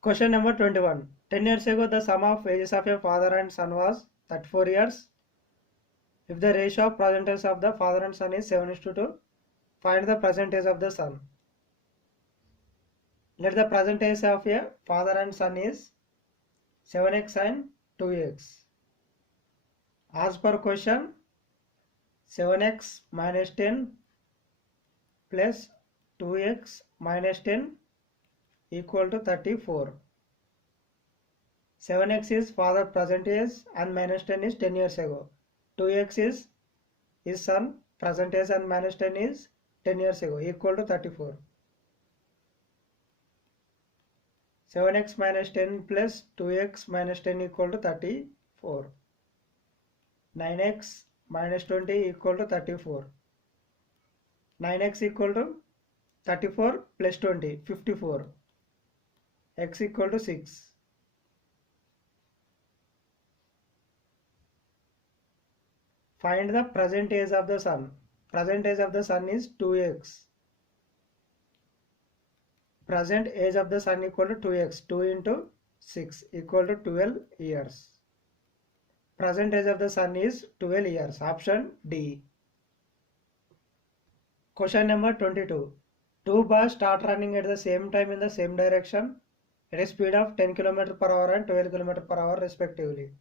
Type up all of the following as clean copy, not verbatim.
Question number 21. 10 years ago, the sum of ages of a father and son was 34 years. If the ratio of present age of the father and son is 7:2, find the present age of the son. Let the present age of a father and son is 7x and 2x. As per question, 7x minus 10 plus 2x minus 10 equal to 34. 7x is father present age and minus 10 is 10 years ago. 2x is his son present age and minus 10 is 10 years ago equal to 34. 7x minus 10 plus 2x minus 10 equal to 34. 9x minus 20 equal to 34. 9x equal to 34 plus 20, 54. X equal to 6. Find the present age of the son. Present age of the son is 2x. Present age of the son equal to 2x. 2 into 6 equal to 12 years. Present age of the son is 12 years. Option D. Question number 22. Two bus start running at the same time in the same direction at a speed of 10 km per hour and 12 km per hour respectively.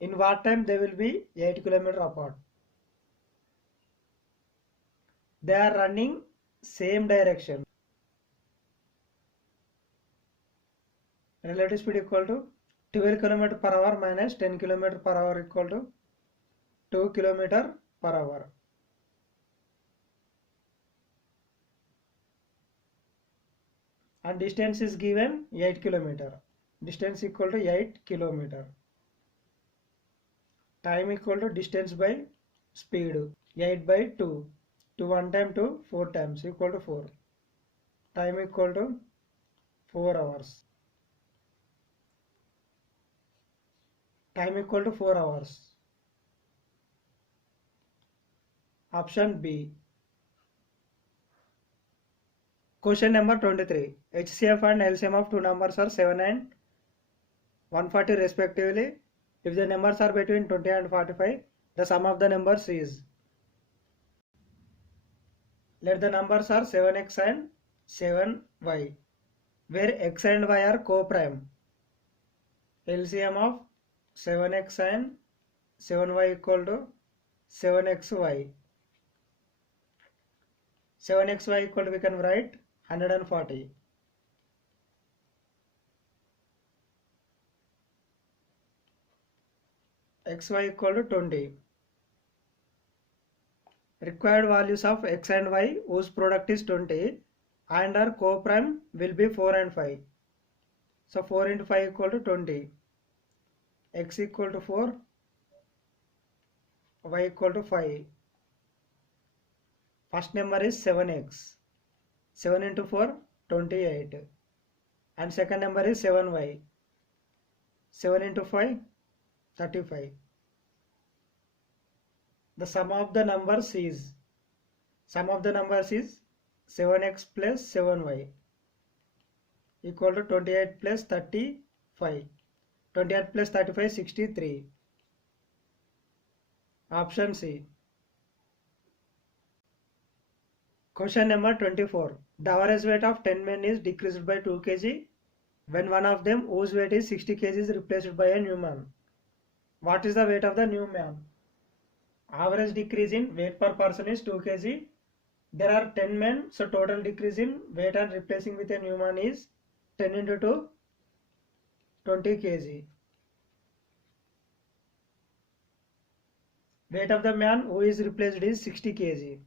In what time they will be 8 km apart? They are running same direction. Relative speed equal to 12 km per hour minus 10 km per hour equal to 2 km per hour. And distance is given 8 km. Distance equal to 8 km. Time equal to distance by speed. 8 by 2. 2 1 time 2 4 times equal to 4. Time equal to 4 hours. Time equal to 4 hours. Option B. Question number 23. HCF and LCM of two numbers are 7 and 140 respectively. If the numbers are between 20 and 45, the sum of the numbers is. Let the numbers are 7x and 7y, where x and y are co-prime. LCM of 7x and 7y equal to 7xy. 7xy equal to, we can write 140. xy equal to 20. Required values of x and y whose product is 20 and our co-prime will be 4 and 5. So 4 into 5 equal to 20. X equal to 4, y equal to 5. First number is 7x. 7 into 4, 28. And second number is 7y. 7 into 5, 35. The sum of the numbers is 7x plus 7y equal to 28 plus 35. 28 plus 35, 63. Option C. Question number 24. The average weight of 10 men is decreased by 2 kg when one of them whose weight is 60 kg is replaced by a new man. What is the weight of the new man? Average decrease in weight per person is 2 kg. There are 10 men, so total decrease in weight and replacing with a new man is 10 into 2, 20 kg. Weight of the man who is replaced is 60 kg.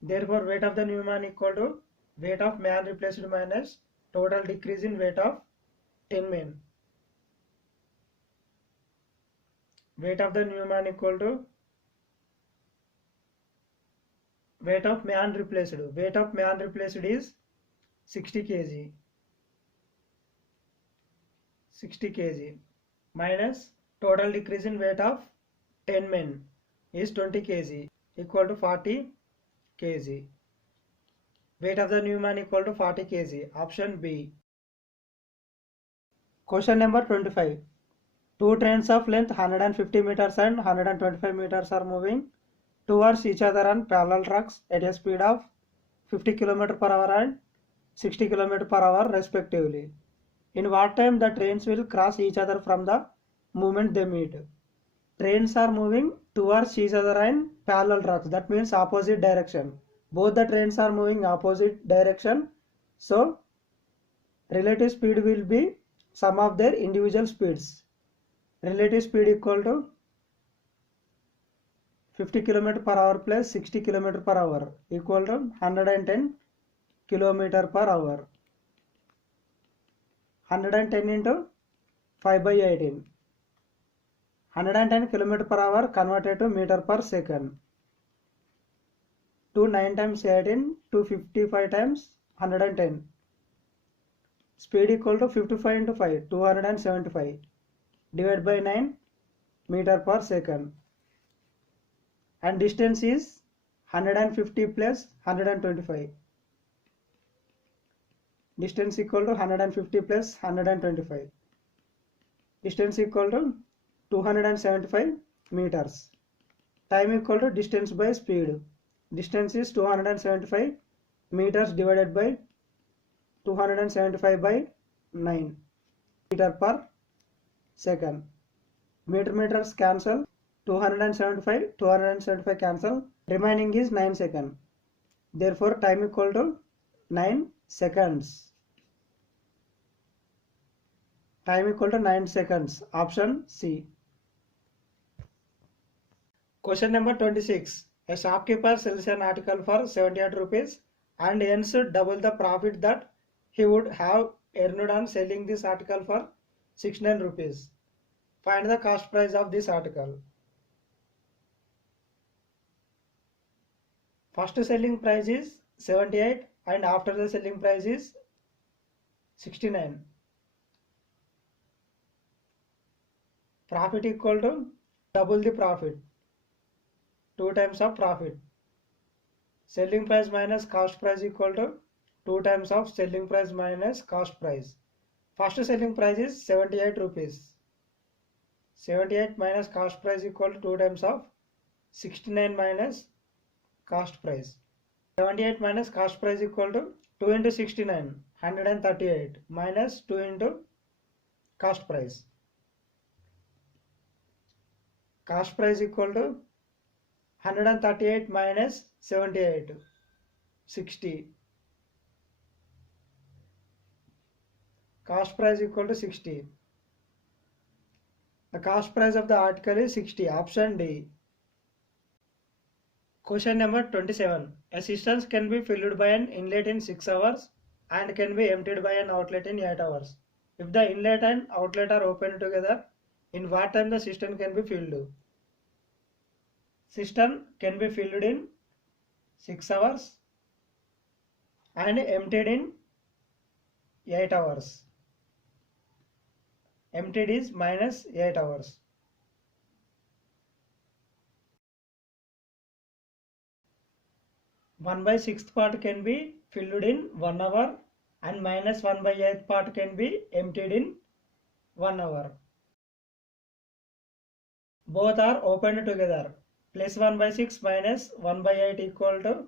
Therefore, weight of the new man equal to weight of man replaced minus total decrease in weight of 10 men. Weight of the new man equal to weight of man replaced. Weight of man replaced is 60 kg. 60 kg minus total decrease in weight of 10 men is 20 kg equal to 40 kg. Weight of the Newman equal to 40 kg. Option B. Question number 25. Two trains of length 150 meters and 125 meters are moving towards each other on parallel tracks at a speed of 50 km per hour and 60 km per hour respectively. In what time the trains will cross each other from the moment they meet? Trains are moving towards each other in parallel tracks. That means opposite direction. Both the trains are moving opposite direction. So relative speed will be sum of their individual speeds. Relative speed equal to 50 km per hour plus 60 km per hour equal to 110 km per hour. 110 into 5 by 18. 110 km per hour converted to meter per second. 2 9 times 18, 255 times 110. Speed equal to 55 into 5, 275. Divided by 9 meter per second. And distance is 150 plus 125. Distance equal to 150 plus 125. Distance equal to 275 meters. Time equal to distance by speed. Distance is 275 meters divided by 275 by 9 meter per second. Meters cancel. 275 cancel. Remaining is 9 seconds. Therefore time equal to 9 seconds. Time equal to 9 seconds. Option C. Question number 26. A shopkeeper sells an article for 78 rupees and earns double the profit that he would have earned on selling this article for 69 rupees. Find the cost price of this article. First selling price is 78 and after the selling price is 69. Profit equal to double the profit. 2 times of profit. Selling price minus cost price equal to 2 times of selling price minus cost price. First selling price is 78 rupees. 78 minus cost price equal to 2 times of 69 minus cost price. 78 minus cost price equal to 2 into 69, 138 minus 2 into cost price. Cost price equal to 138 minus 78, 60. Cost price equal to 60. The cost price of the article is 60. Option D. Question number 27. A cistern can be filled by an inlet in 6 hours and can be emptied by an outlet in 8 hours. If the inlet and outlet are open together, in what time the cistern can be filled? Cistern can be filled in 6 hours and emptied in 8 hours. Emptied is minus 8 hours. One by sixth part can be filled in 1 hour and minus 1 by 8th part can be emptied in 1 hour. Both are opened together. Plus 1 by 6 minus 1 by 8 equal to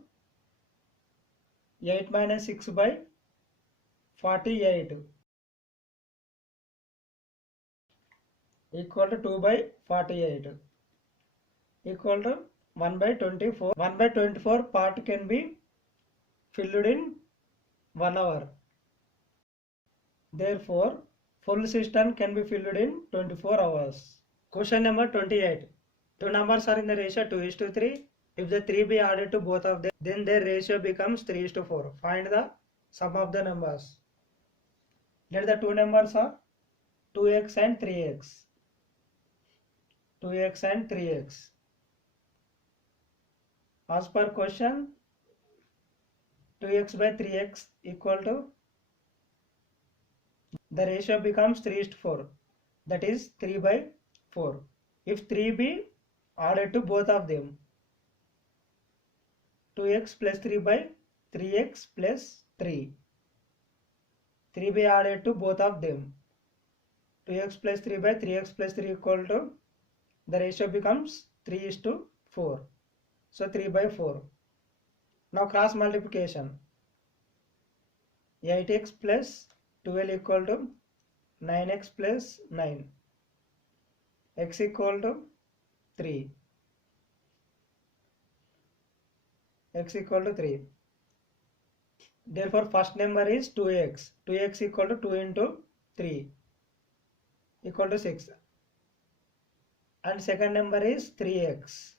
8 minus 6 by 48 equal to 2 by 48 equal to 1 by 24. 1 by 24 part can be filled in 1 hour. Therefore, full cistern can be filled in 24 hours. Question number 28. Two numbers are in the ratio 2:3. If the 3 be added to both of them, then their ratio becomes 3:4. Find the sum of the numbers. Let the two numbers are 2x and 3x. 2x and 3x. As per question, 2x by 3x equal to, the ratio becomes 3:4. That is 3 by 4. If 3 be added to both of them, 2x plus 3 by 3x plus 3. 3 be added to both of them. 2x plus 3 by 3x plus 3 equal to, the ratio becomes 3:4. So 3 by 4. Now cross multiplication. 8x plus 12 equal to 9x plus 9. X equal to 3. X equal to 3. Therefore first number is 2x. 2x equal to 2 into 3 equal to 6. And second number is 3x.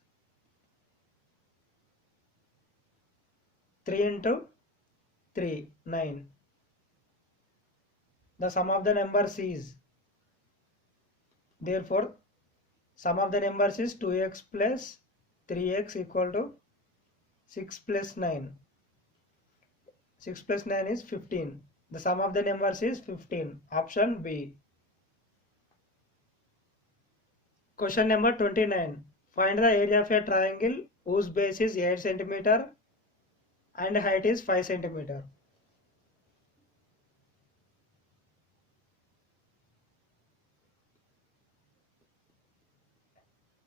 3 into 3, 9. The sum of the numbers is, therefore sum of the numbers is 2x plus 3x equal to 6 plus 9. 6 plus 9 is 15. The sum of the numbers is 15. Option B. Question number 29. Find the area of a triangle whose base is 8 cm and height is 5 cm.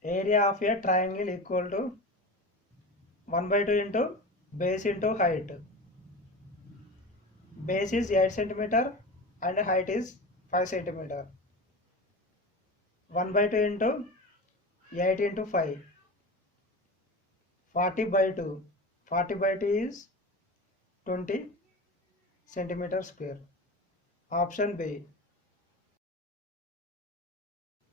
Area of a triangle equal to 1/2 into base into height. Base is 8 cm and height is 5 cm. 1/2 into 8 into 5. 40/2. 40/2 is 20 centimeter square. Option B.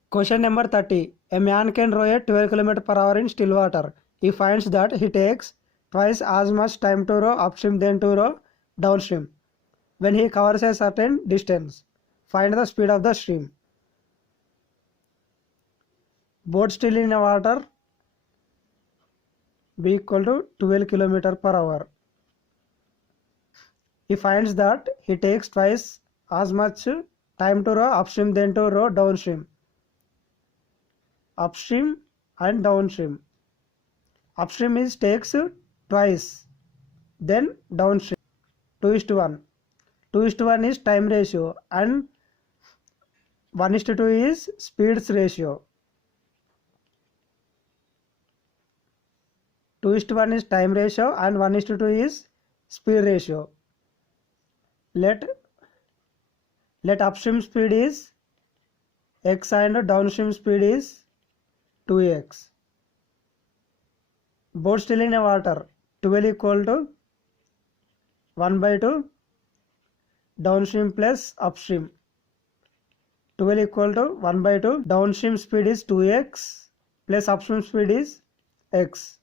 Question number 30. A man can row at 12 km per hour in still water. He finds that he takes twice as much time to row upstream than to row downstream when he covers a certain distance. Find the speed of the stream. Boat still in water be equal to 12 km per hour. He finds that he takes twice as much time to row upstream than to row downstream. Upstream and downstream. Upstream is takes twice, then downstream 2:1. 2:1 is time ratio and 1:2 is speeds ratio. 2:1 is time ratio and 1:2 is speed ratio. Let upstream speed is x and downstream speed is 2x. Boat still in water. 12 equal to 1/2 downstream plus upstream. 12 equal to 1/2. Downstream speed is 2x plus upstream speed is x.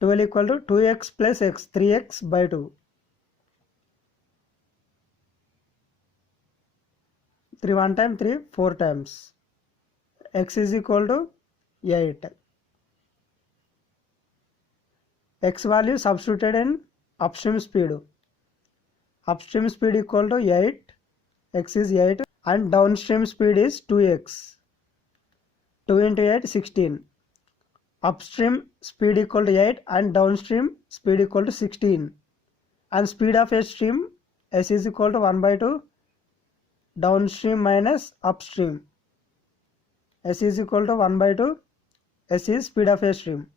12 equal to 2x plus x, 3x by 2. 3 1 time, 3 4 times. X is equal to 8. X value substituted in upstream speed. Upstream speed equal to 8. X is 8 and downstream speed is 2x. 2 into 8, 16. Upstream speed equal to 8 and downstream speed equal to 16. And speed of a stream S is equal to 1/2 downstream minus upstream. S is equal to 1/2. S is speed of a stream.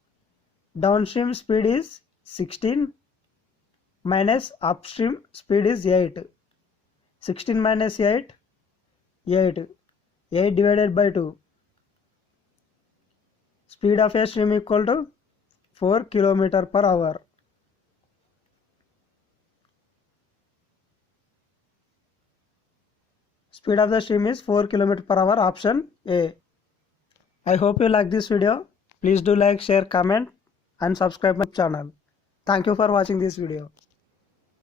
Downstream speed is 16 minus upstream speed is 8. 16 minus 8, 8. 8 divided by 2. Speed of a stream equal to 4 km per hour. Speed of the stream is 4 km per hour. Option A. I hope you like this video. Please do like, share, comment and subscribe my channel. Thank you for watching this video.